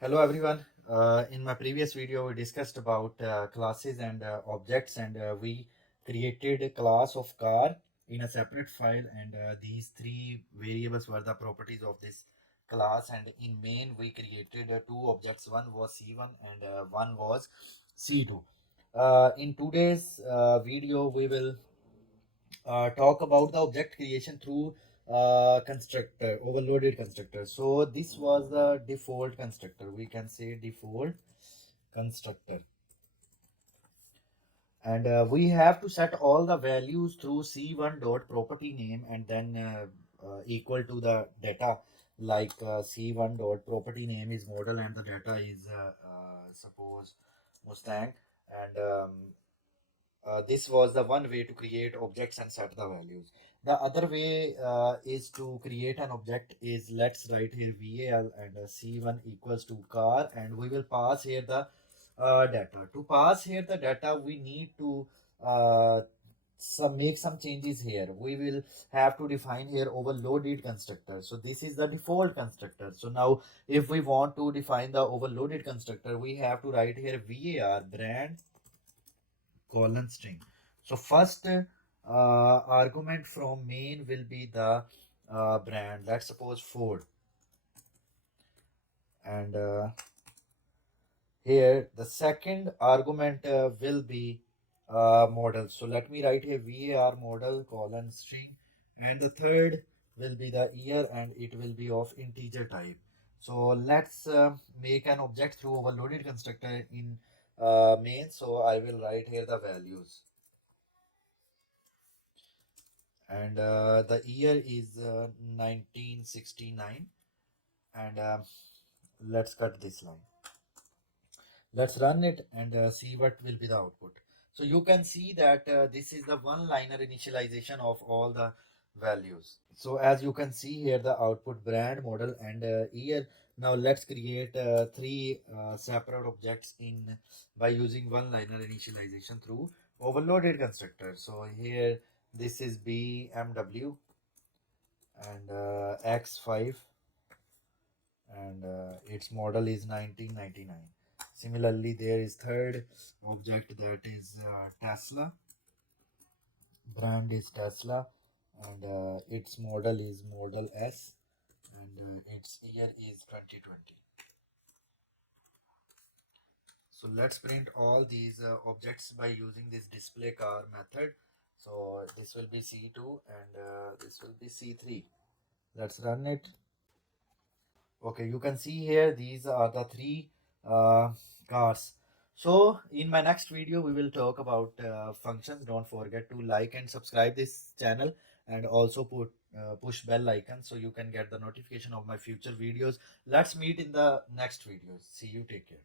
Hello everyone. In my previous video, we discussed about classes and objects, and we created a class of car in a separate file, and these three variables were the properties of this class. And in main, we created two objects. One was C1 and one was C2. In today's video, we will talk about the object creation through constructor, overloaded constructor. So this was the default constructor. We can say default constructor. And we have to set all the values through c1 dot property name and then equal to the data, like c1 dot property name is model and the data is suppose Mustang. And this was the one way to create objects and set the values. The other way is to create an object is, let's write here val and c1 equals to car, and we will pass here the data. To pass here the data, we need to make some changes here. We will have to define here overloaded constructor. So this is the default constructor. So now if we want to define the overloaded constructor, we have to write here var brand colon string. So first argument from main will be the brand. Let's suppose Ford, and here the second argument will be model. So let me write here var model colon string, and the third will be the year, and it will be of integer type. So let's make an object through overloaded constructor in main. So I will write here the values, and the year is 1969, and let's cut this line. Let's run it and see what will be the output. So you can see that this is the one-liner initialization of all the values. So as you can see here, the output brand, model, and year. Now let's create three separate objects in by using one-liner initialization through overloaded constructor. So here this is BMW and X5, and its model is 1999. Similarly, there is third object, that is Tesla. Brand is Tesla, and its model is Model S, and its year is 2020. So let's print all these objects by using this display car method. So this will be C2 and this will be C3. Let's run it. Okay, you can see here these are the three cars. So in my next video we will talk about functions. Don't forget to like and subscribe this channel, and also push bell icon so you can get the notification of my future videos. Let's meet in the next videos. See you, take care.